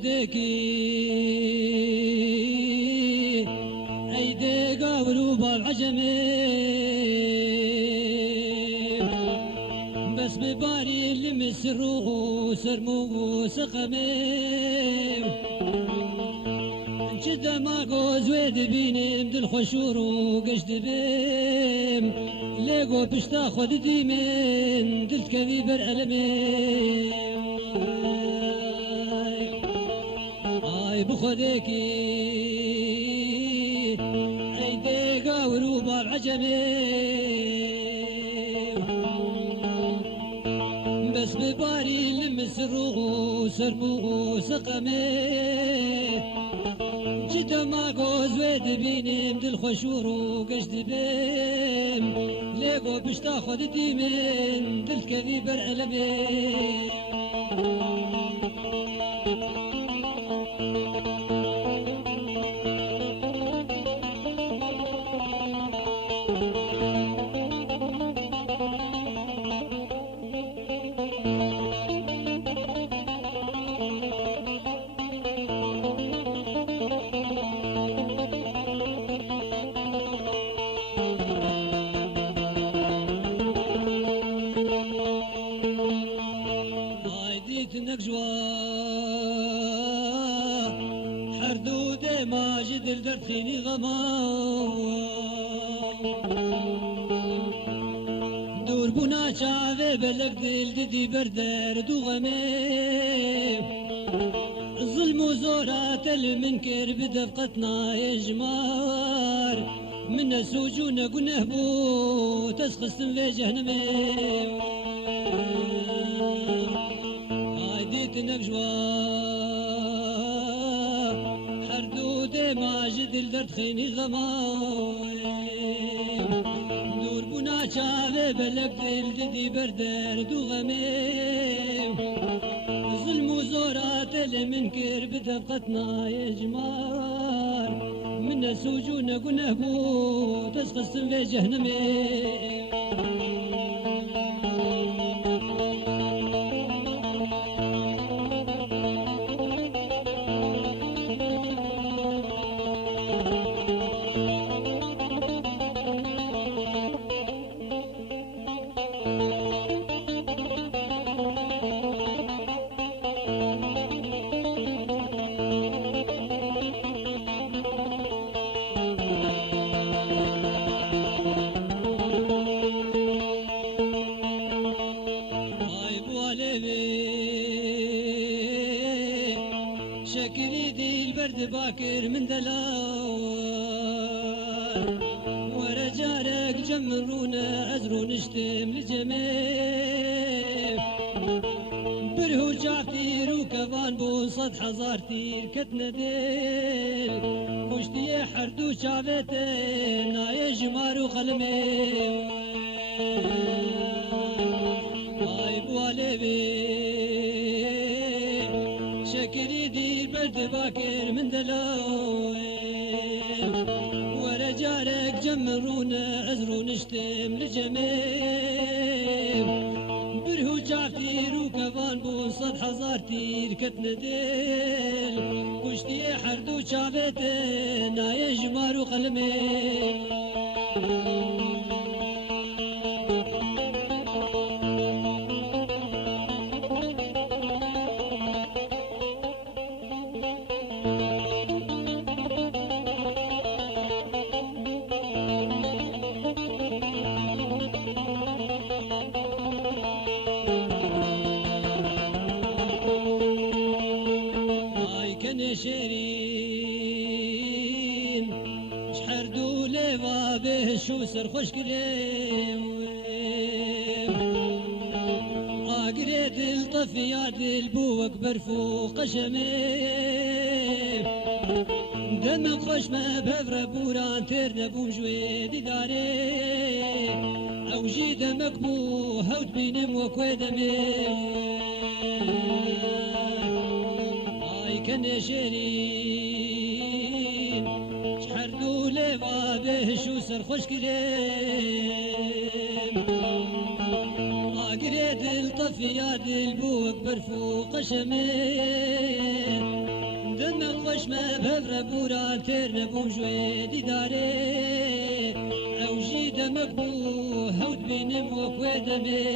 خديكي ايدي قابلوا بالعجمي بس بباري لمس الروح سرمو سقمي جدا ما قوز ويد بيني بدل خشور وقشد بيم ليقو بشتا خد ديمين دلت كبيبر ألمي بخديكي ايدي قاولوا بالعجمي بس بباري لمس الروح سرمو سقمي جدا ما قوز ويد بيني بدل خشور وقشد بيم ليقو بشتا خد ديمين دلت كبيبر ألمي نقجوا حردود ماجد الدرد خيني غما دور بنا شعبي بلق دل ددي بردر دو غمي الظلم وزورات المنكر بدفقتنا يجمار من سجون قنه بو تسخصن في جهنمي نقجوا حردود ماجد الدرد خيني غماوي دور بنا شعبي بلق دل ددي بردر دو غمي ظلم وزورات المنكر بدفقتنا يجمار من سجون قنه بو تسخصن في جهنمي شكلي دي البرد باكر من دلال ورا جارك جمرونا أزرو نشتم لجميع برهو جعتير وكفان بو صد حزارتير كتنا ديل كشتي حردو شعبتين ناي جمارو خلمي هاي بوالي شكري دي برد باكر من دلوين ورا جارك جمرونا أزرو نشتم لجميع برهو جعتير وكفان بو صد حزارتير كتنا ديل كشتي حردو شعبتين ناي جمارو خلمي شيرين شحردو ليفا به شو سرخوش كريم قريت الطفيات البوك برفو قشمي دم خوش ما بفر بوران تير نبوم جوي داري او جي دمك بو هود بينم وكوي دمي اي كان شيرين شحردو ليفا به شو سرخوش كريم قريت الطفيات البوك برفو قشمي دم خوش ما بفر بوران تير نبوم جوي داري او جي دمك بو هود بينم وكوي دمي